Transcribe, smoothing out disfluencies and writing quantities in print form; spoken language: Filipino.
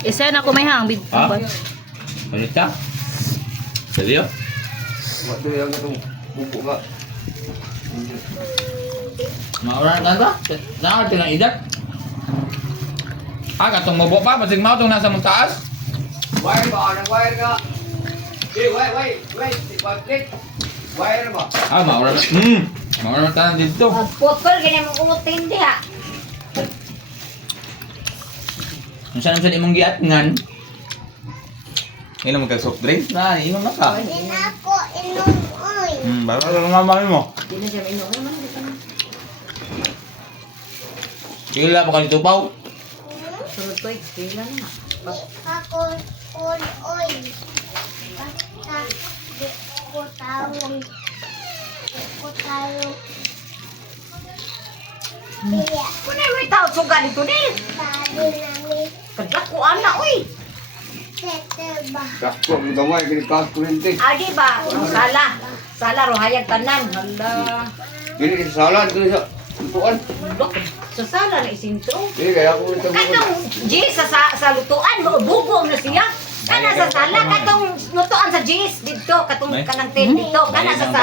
Isa na ko may hang. Ha? Manit ka? Seryo? Waktu yang itu bubuk kak. Mauran ka ba? Nakakati ng idak? Katong mobo pa, masig mo itong nasa mong taas? Wire ba? Anong wire kak? Wait, si Patrick. Wire ba? Mauran. Mauran ka na dito. Pukul ganyan mo umutin diha. Kung saan saan imong giatngan? Inom ka soft drink? Inom na ka. Hindi na ako inom, oy. Bago lang naman mo. Di na siya inom naman. Kila pa ka dito, Pao? Sunod ko, kailan na. Di ako oy. Basta di ko tawag. Di ko tawag. Iya, Kung may tao suga dito din. sabi namin, Kadlak ko anak, uy. settle ba? Kasko, ang gamay, kini kasko rinti. Di ba? Ang sala. Sala, rohayag tanan. Hala. Kini salah itu sa tuan. Dok, sa sala na isintro. Ini kaya aku minta bubuk. Katong Jis sa lutuan, bugong na siya. Kana sa sala, katong lutuan sa Jis dito, katong kanang tape dito, kana sa sala.